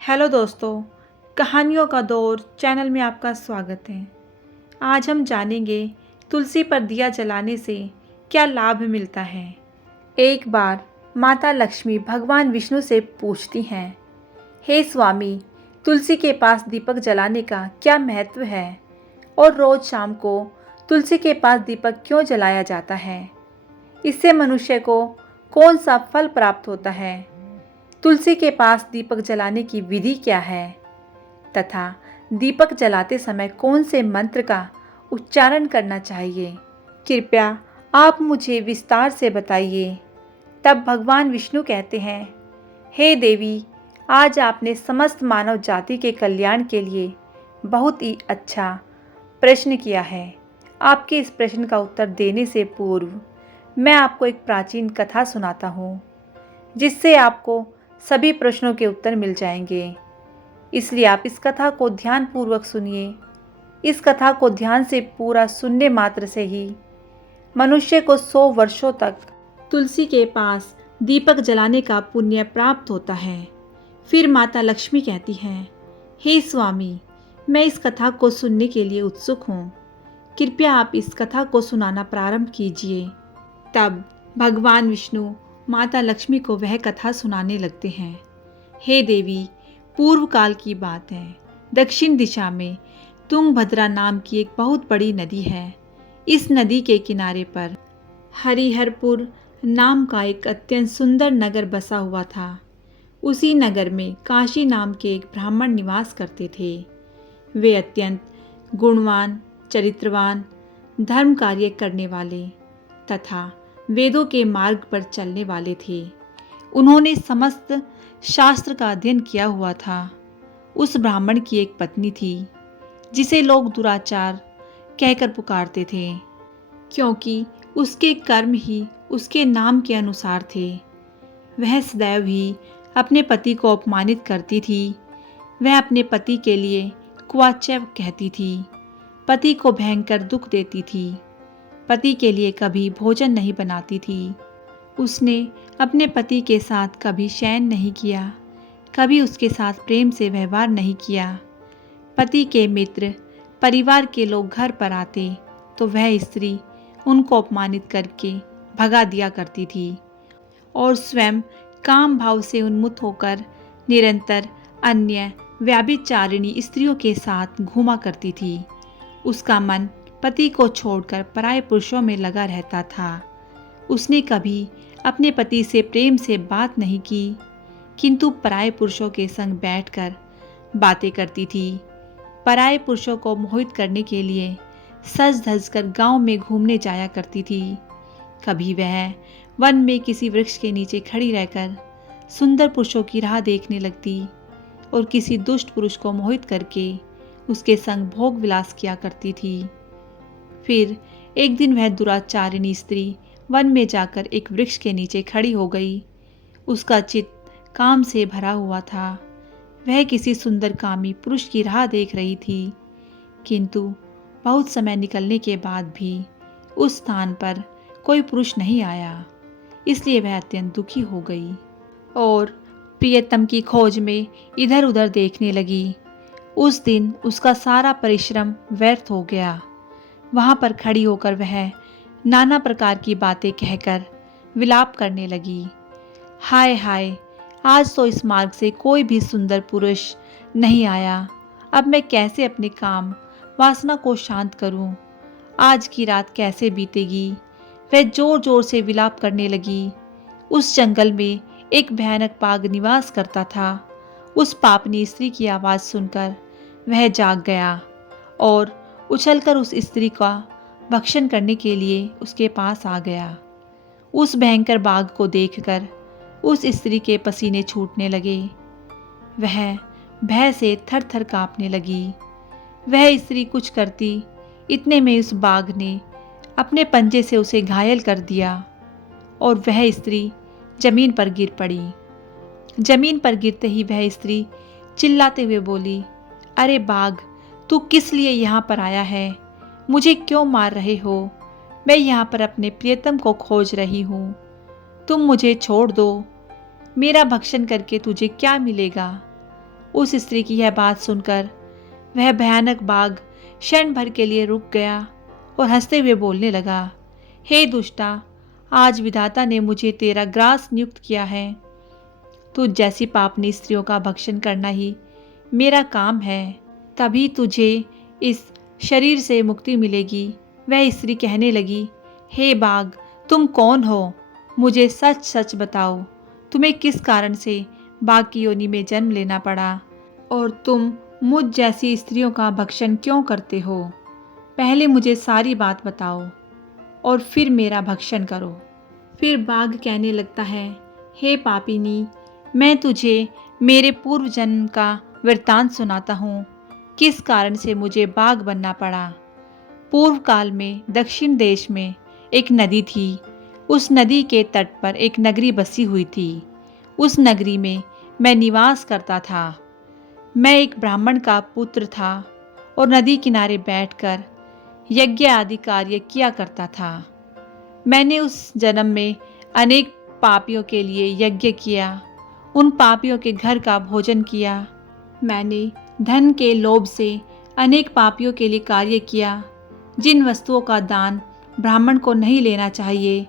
Hello दोस्तों, कहानियों का दौर चैनल में आपका स्वागत है। आज हम जानेंगे तुलसी पर दिया जलाने से क्या लाभ मिलता है। एक बार माता लक्ष्मी भगवान विष्णु से पूछती हैं, हे स्वामी, तुलसी के पास दीपक जलाने का क्या महत्व है और रोज शाम को तुलसी के पास दीपक क्यों जलाया जाता है? इससे मनुष्य को कौन सा फल प्राप्त होता है? तुलसी के पास दीपक जलाने की विधि क्या है तथा दीपक जलाते समय कौन से मंत्र का उच्चारण करना चाहिए? कृपया आप मुझे विस्तार से बताइए। तब भगवान विष्णु कहते हैं, हे देवी, आज आपने समस्त मानव जाति के कल्याण के लिए बहुत ही अच्छा प्रश्न किया है। आपके इस प्रश्न का उत्तर देने से पूर्व मैं आपको एक प्राचीन कथा सुनाता हूँ, जिससे आपको सभी प्रश्नों के उत्तर मिल जाएंगे। इसलिए आप इस कथा को ध्यानपूर्वक सुनिए। इस कथा को ध्यान से पूरा सुनने मात्र से ही मनुष्य को 100 वर्षों तक तुलसी के पास दीपक जलाने का पुण्य प्राप्त होता है। फिर माता लक्ष्मी कहती हैं, हे स्वामी, मैं इस कथा को सुनने के लिए उत्सुक हूँ। कृपया आप इस कथा को सुनाना प्रारंभ कीजिए। तब भगवान विष्णु माता लक्ष्मी को वह कथा सुनाने लगते हैं। हे देवी, पूर्व काल की बात है। दक्षिण दिशा में तुंगभद्रा नाम की एक बहुत बड़ी नदी है। इस नदी के किनारे पर हरिहरपुर नाम का एक अत्यंत सुंदर नगर बसा हुआ था। उसी नगर में काशी नाम के एक ब्राह्मण निवास करते थे। वे अत्यंत गुणवान, चरित्रवान, धर्म कार्य करने वाले तथा वेदों के मार्ग पर चलने वाले थे। उन्होंने समस्त शास्त्र का अध्ययन किया हुआ था। उस ब्राह्मण की एक पत्नी थी, जिसे लोग दुराचार कहकर पुकारते थे, क्योंकि उसके कर्म ही उसके नाम के अनुसार थे। वह सदैव ही अपने पति को अपमानित करती थी। वह अपने पति के लिए कुवाच्य कहती थी, पति को भयंकर दुख देती थी, पति के लिए कभी भोजन नहीं बनाती थी। उसने अपने पति के साथ कभी शयन नहीं किया, कभी उसके साथ प्रेम से व्यवहार नहीं किया। पति के मित्र, परिवार के लोग घर पर आते तो वह स्त्री उनको अपमानित करके भगा दिया करती थी और स्वयं काम भाव से उन्मुख होकर निरंतर अन्य व्याभिचारिणी स्त्रियों के साथ घूमा करती थी। उसका मन पति को छोड़कर पराये पुरुषों में लगा रहता था। उसने कभी अपने पति से प्रेम से बात नहीं की, किंतु पराये पुरुषों के संग बैठकर बातें करती थी। पराये पुरुषों को मोहित करने के लिए सज धज कर गाँव में घूमने जाया करती थी। कभी वह वन में किसी वृक्ष के नीचे खड़ी रहकर सुंदर पुरुषों की राह देखने लगती और किसी दुष्ट पुरुष को मोहित करके उसके संग भोग विलास किया करती थी। फिर एक दिन वह दुराचारिणी स्त्री वन में जाकर एक वृक्ष के नीचे खड़ी हो गई। उसका चित्त काम से भरा हुआ था। वह किसी सुंदर कामी पुरुष की राह देख रही थी, किंतु बहुत समय निकलने के बाद भी उस स्थान पर कोई पुरुष नहीं आया। इसलिए वह अत्यंत दुखी हो गई और प्रियतम की खोज में इधर उधर देखने लगी। उस दिन उसका सारा परिश्रम व्यर्थ हो गया। वहाँ पर खड़ी होकर वह नाना प्रकार की बातें कहकर विलाप करने लगी। हाय हाय, आज तो इस मार्ग से कोई भी सुंदर पुरुष नहीं आया। अब मैं कैसे अपने काम वासना को शांत करूं? आज की रात कैसे बीतेगी? वह जोर जोर से विलाप करने लगी। उस जंगल में एक भयानक बाघ निवास करता था। उस पापनी स्त्री की आवाज़ सुनकर वह जाग गया और उछलकर उस स्त्री का भक्षण करने के लिए उसके पास आ गया। उस भयंकर बाघ को देखकर उस स्त्री के पसीने छूटने लगे। वह भय से थर थर कांपने लगी। वह स्त्री कुछ करती, इतने में उस बाघ ने अपने पंजे से उसे घायल कर दिया और वह स्त्री जमीन पर गिर पड़ी। जमीन पर गिरते ही वह स्त्री चिल्लाते हुए बोली, अरे बाघ, तू किस लिए यहाँ पर आया है? मुझे क्यों मार रहे हो? मैं यहाँ पर अपने प्रियतम को खोज रही हूँ। तुम मुझे छोड़ दो। मेरा भक्षण करके तुझे क्या मिलेगा? उस स्त्री की यह बात सुनकर वह भयानक बाघ क्षण भर के लिए रुक गया और हंसते हुए बोलने लगा, हे दुष्टा, आज विधाता ने मुझे तेरा ग्रास नियुक्त किया है। तुझ जैसी पापनी स्त्रियों का भक्षण करना ही मेरा काम है, तभी तुझे इस शरीर से मुक्ति मिलेगी। वह स्त्री कहने लगी, हे बाघ, तुम कौन हो? मुझे सच सच बताओ, तुम्हें किस कारण से बाघ की योनि में जन्म लेना पड़ा और तुम मुझ जैसी स्त्रियों का भक्षण क्यों करते हो? पहले मुझे सारी बात बताओ और फिर मेरा भक्षण करो। फिर बाघ कहने लगता है, हे पापिनी, मैं तुझे मेरे पूर्व जन्म का वृत्तांत सुनाता हूँ, किस कारण से मुझे बाघ बनना पड़ा। पूर्व काल में दक्षिण देश में एक नदी थी। उस नदी के तट पर एक नगरी बसी हुई थी। उस नगरी में मैं निवास करता था। मैं एक ब्राह्मण का पुत्र था और नदी किनारे बैठकर यज्ञ आदि कार्य किया करता था। मैंने उस जन्म में अनेक पापियों के लिए यज्ञ किया, उन पापियों के घर का भोजन किया। मैंने धन के लोभ से अनेक पापियों के लिए कार्य किया। जिन वस्तुओं का दान ब्राह्मण को नहीं लेना चाहिए,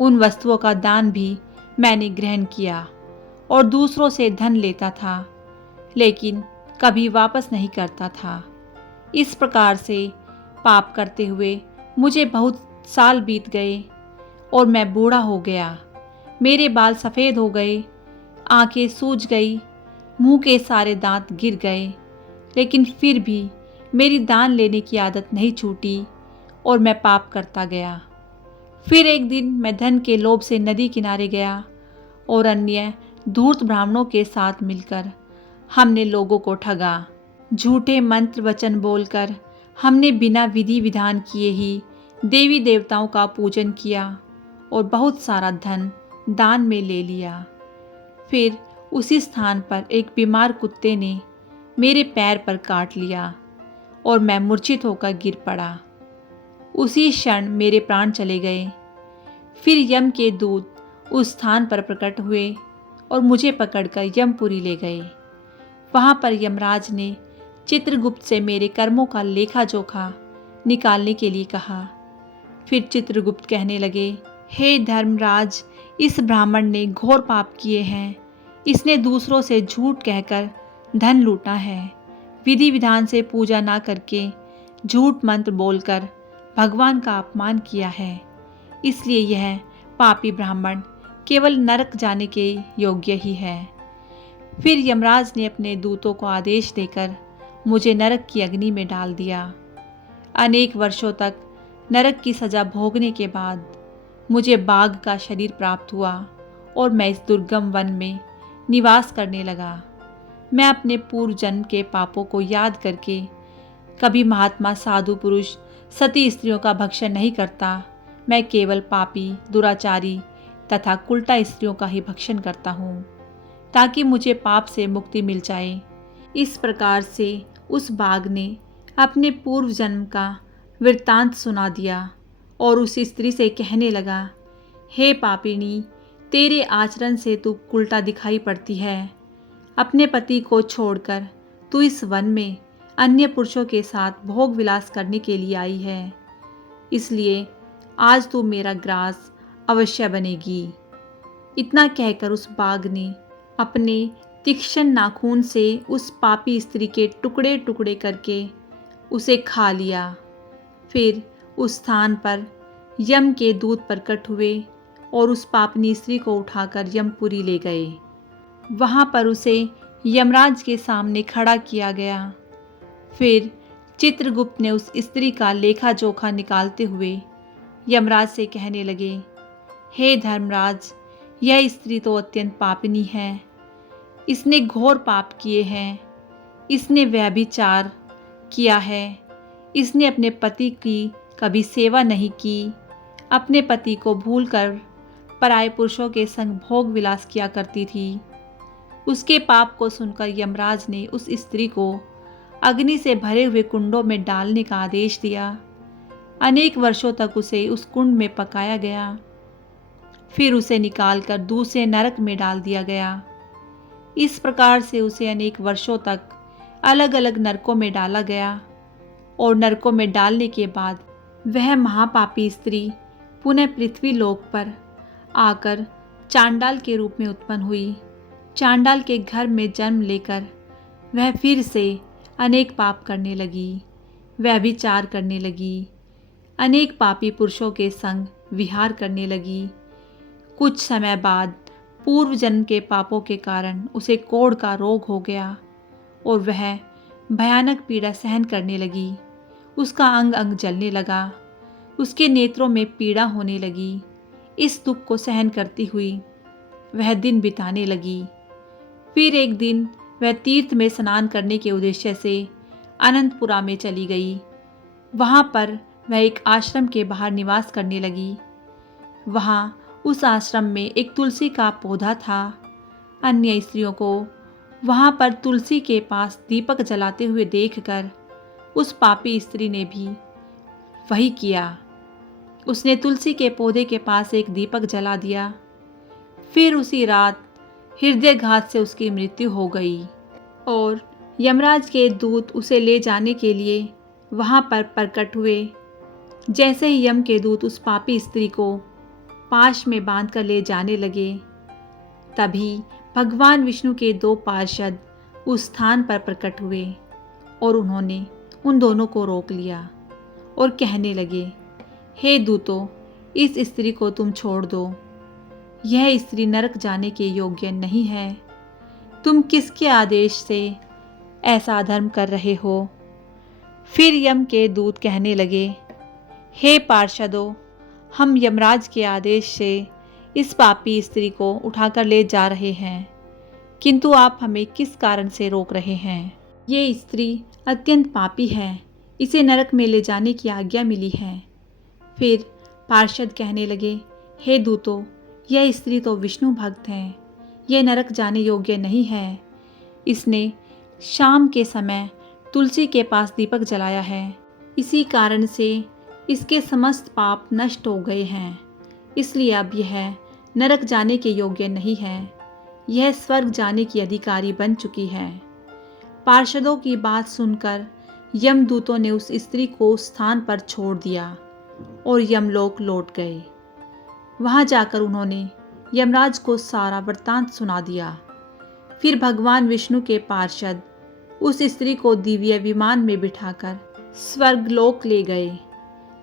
उन वस्तुओं का दान भी मैंने ग्रहण किया और दूसरों से धन लेता था, लेकिन कभी वापस नहीं करता था। इस प्रकार से पाप करते हुए मुझे बहुत साल बीत गए और मैं बूढ़ा हो गया। मेरे बाल सफ़ेद हो गए, आंखें सूज गई, मुंह के सारे दांत गिर गए, लेकिन फिर भी मेरी दान लेने की आदत नहीं छूटी और मैं पाप करता गया। फिर एक दिन मैं धन के लोभ से नदी किनारे गया और अन्य धूर्त ब्राह्मणों के साथ मिलकर हमने लोगों को ठगा। झूठे मंत्र वचन बोलकर हमने बिना विधि विधान किए ही देवी देवताओं का पूजन किया और बहुत सारा धन दान में ले लिया। फिर उसी स्थान पर एक बीमार कुत्ते ने मेरे पैर पर काट लिया और मैं मूर्छित होकर गिर पड़ा। उसी क्षण मेरे प्राण चले गए। फिर यम के दूत उस स्थान पर प्रकट हुए और मुझे पकड़कर यमपुरी ले गए। वहाँ पर यमराज ने चित्रगुप्त से मेरे कर्मों का लेखा जोखा निकालने के लिए कहा। फिर चित्रगुप्त कहने लगे, हे धर्मराज, इस ब्राह्मण ने घोर पाप किए हैं। इसने दूसरों से झूठ कहकर धन लूटा है। विधि विधान से पूजा ना करके झूठ मंत्र बोलकर भगवान का अपमान किया है। इसलिए यह पापी ब्राह्मण केवल नरक जाने के योग्य ही है। फिर यमराज ने अपने दूतों को आदेश देकर मुझे नरक की अग्नि में डाल दिया। अनेक वर्षों तक नरक की सजा भोगने के बाद मुझे बाघ का शरीर प्राप्त हुआ और मैं इस दुर्गम वन में निवास करने लगा। मैं अपने पूर्व जन्म के पापों को याद करके कभी महात्मा, साधु पुरुष, सती स्त्रियों का भक्षण नहीं करता। मैं केवल पापी, दुराचारी तथा कुलटा स्त्रियों का ही भक्षण करता हूँ, ताकि मुझे पाप से मुक्ति मिल जाए। इस प्रकार से उस बाघ ने अपने पूर्व जन्म का वृत्तांत सुना दिया और उस स्त्री से कहने लगा, हे पापिनी, तेरे आचरण से तू उल्टा दिखाई पड़ती है। अपने पति को छोड़कर तू इस वन में अन्य पुरुषों के साथ भोग विलास करने के लिए आई है, इसलिए आज तू मेरा ग्रास अवश्य बनेगी। इतना कहकर उस बाघ ने अपने तीक्ष्ण नाखून से उस पापी स्त्री के टुकड़े टुकड़े करके उसे खा लिया। फिर उस स्थान पर यम के दूत प्रकट हुए और उस पापनी स्त्री को उठाकर यमपुरी ले गए। वहाँ पर उसे यमराज के सामने खड़ा किया गया। फिर चित्रगुप्त ने उस स्त्री का लेखा जोखा निकालते हुए यमराज से कहने लगे, हे धर्मराज, यह स्त्री तो अत्यंत पापिनी है। इसने घोर पाप किए हैं। इसने व्यभिचार किया है। इसने अपने पति की कभी सेवा नहीं की। अपने पति को भूलकर पराये पुरुषों के संग भोग विलास किया करती थी। उसके पाप को सुनकर यमराज ने उस स्त्री को अग्नि से भरे हुए कुंडों में डालने का आदेश दिया। अनेक वर्षों तक उसे उस कुंड में पकाया गया। फिर उसे निकालकर दूसरे नरक में डाल दिया गया। इस प्रकार से उसे अनेक वर्षों तक अलग अलग नरकों में डाला गया और नरकों में डालने के बाद वह महापापी स्त्री पुनः पृथ्वी लोक पर आकर चांडाल के रूप में उत्पन्न हुई। चांडाल के घर में जन्म लेकर वह फिर से अनेक पाप करने लगी, वह व्यभिचार करने लगी, अनेक पापी पुरुषों के संग विहार करने लगी। कुछ समय बाद पूर्व जन्म के पापों के कारण उसे कोढ़ का रोग हो गया और वह भयानक पीड़ा सहन करने लगी। उसका अंग अंग जलने लगा, उसके नेत्रों में पीड़ा होने लगी। इस दुख को सहन करती हुई वह दिन बिताने लगी। फिर एक दिन वह तीर्थ में स्नान करने के उद्देश्य से अनंतपुरा में चली गई। वहाँ पर वह एक आश्रम के बाहर निवास करने लगी। वहाँ उस आश्रम में एक तुलसी का पौधा था। अन्य स्त्रियों को वहाँ पर तुलसी के पास दीपक जलाते हुए देखकर उस पापी स्त्री ने भी वही किया। उसने तुलसी के पौधे के पास एक दीपक जला दिया। फिर उसी रात हृदयघात से उसकी मृत्यु हो गई और यमराज के दूत उसे ले जाने के लिए वहाँ पर प्रकट हुए। जैसे ही यम के दूत उस पापी स्त्री को पाश में बांधकर ले जाने लगे, तभी भगवान विष्णु के 2 पार्षद उस स्थान पर प्रकट हुए और उन्होंने उन दोनों को रोक लिया और कहने लगे, हे दूतों, इस स्त्री को तुम छोड़ दो। यह स्त्री नरक जाने के योग्य नहीं है। तुम किसके आदेश से ऐसा अधर्म कर रहे हो? फिर यम के दूत कहने लगे, हे पार्षदों, हम यमराज के आदेश से इस पापी स्त्री को उठाकर ले जा रहे हैं, किंतु आप हमें किस कारण से रोक रहे हैं? ये स्त्री अत्यंत पापी है, इसे नरक में ले जाने की आज्ञा मिली है। फिर पार्षद कहने लगे, हे दूतों, यह स्त्री तो विष्णु भक्त है, यह नरक जाने योग्य नहीं है। इसने शाम के समय तुलसी के पास दीपक जलाया है, इसी कारण से इसके समस्त पाप नष्ट हो गए हैं, इसलिए अब यह नरक जाने के योग्य नहीं है, यह स्वर्ग जाने की अधिकारी बन चुकी है। पार्षदों की बात सुनकर यमदूतों ने उस स्त्री को उस स्थान पर छोड़ दिया और यमलोक लौट गए। वहां जाकर उन्होंने यमराज को सारा वृत्तांत सुना दिया। फिर भगवान विष्णु के पार्षद उस स्त्री को दिव्य विमान में बिठाकर स्वर्गलोक ले गए।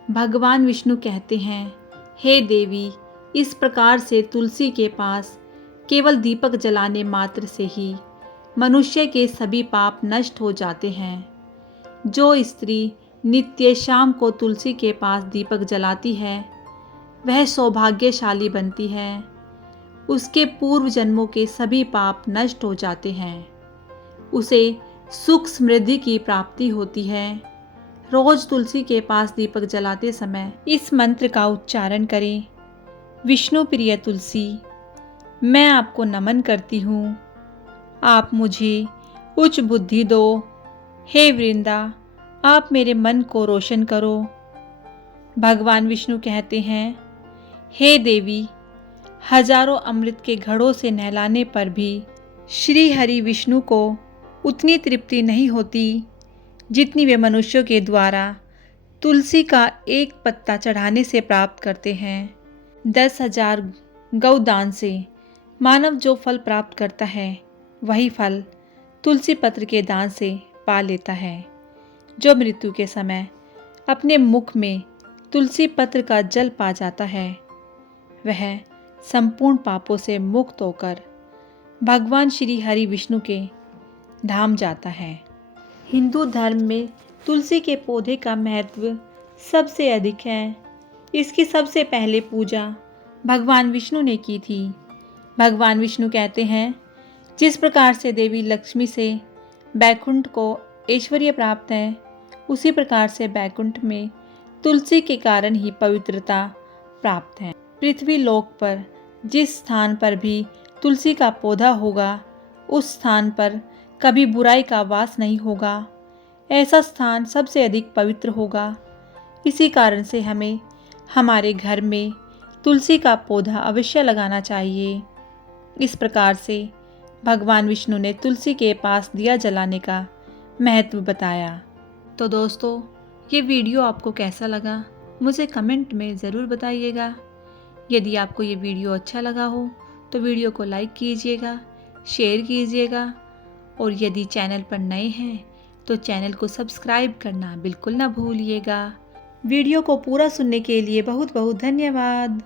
भगवान विष्णु कहते हैं, हे देवी, इस प्रकार से तुलसी के पास केवल दीपक जलाने मात्र से ही मनुष्य के सभी पाप नष्ट हो जाते हैं। जो स्त्री नित्य शाम को तुलसी के पास दीपक जलाती है, वह सौभाग्यशाली बनती है। उसके पूर्व जन्मों के सभी पाप नष्ट हो जाते हैं। उसे सुख समृद्धि की प्राप्ति होती है। रोज तुलसी के पास दीपक जलाते समय इस मंत्र का उच्चारण करें, विष्णु प्रिय तुलसी, मैं आपको नमन करती हूँ, आप मुझे उच्च बुद्धि दो। हे वृंदा, आप मेरे मन को रोशन करो। भगवान विष्णु कहते हैं, हे देवी, हजारों अमृत के घड़ों से नहलाने पर भी श्री हरि विष्णु को उतनी तृप्ति नहीं होती जितनी वे मनुष्यों के द्वारा तुलसी का एक पत्ता चढ़ाने से प्राप्त करते हैं। 10,000 गौदान से मानव जो फल प्राप्त करता है, वही फल तुलसी पत्र के दान से पा लेता है। जो मृत्यु के समय अपने मुख में तुलसी पत्र का जल पा जाता है, वह संपूर्ण पापों से मुक्त होकर भगवान श्री हरि विष्णु के धाम जाता है। हिंदू धर्म में तुलसी के पौधे का महत्व सबसे अधिक है। इसकी सबसे पहले पूजा भगवान विष्णु ने की थी। भगवान विष्णु कहते हैं, जिस प्रकार से देवी लक्ष्मी से बैकुंठ को ऐश्वर्य प्राप्त है, उसी प्रकार से बैकुंठ में तुलसी के कारण ही पवित्रता प्राप्त है। पृथ्वी लोक पर जिस स्थान पर भी तुलसी का पौधा होगा, उस स्थान पर कभी बुराई का वास नहीं होगा। ऐसा स्थान सबसे अधिक पवित्र होगा। इसी कारण से हमें हमारे घर में तुलसी का पौधा अवश्य लगाना चाहिए। इस प्रकार से भगवान विष्णु ने तुलसी के पास दिया जलाने का महत्व बताया। तो दोस्तों, ये वीडियो आपको कैसा लगा मुझे कमेंट में ज़रूर बताइएगा। यदि आपको ये वीडियो अच्छा लगा हो तो वीडियो को लाइक कीजिएगा, शेयर कीजिएगा और यदि चैनल पर नए हैं तो चैनल को सब्सक्राइब करना बिल्कुल ना भूलिएगा। वीडियो को पूरा सुनने के लिए बहुत बहुत धन्यवाद।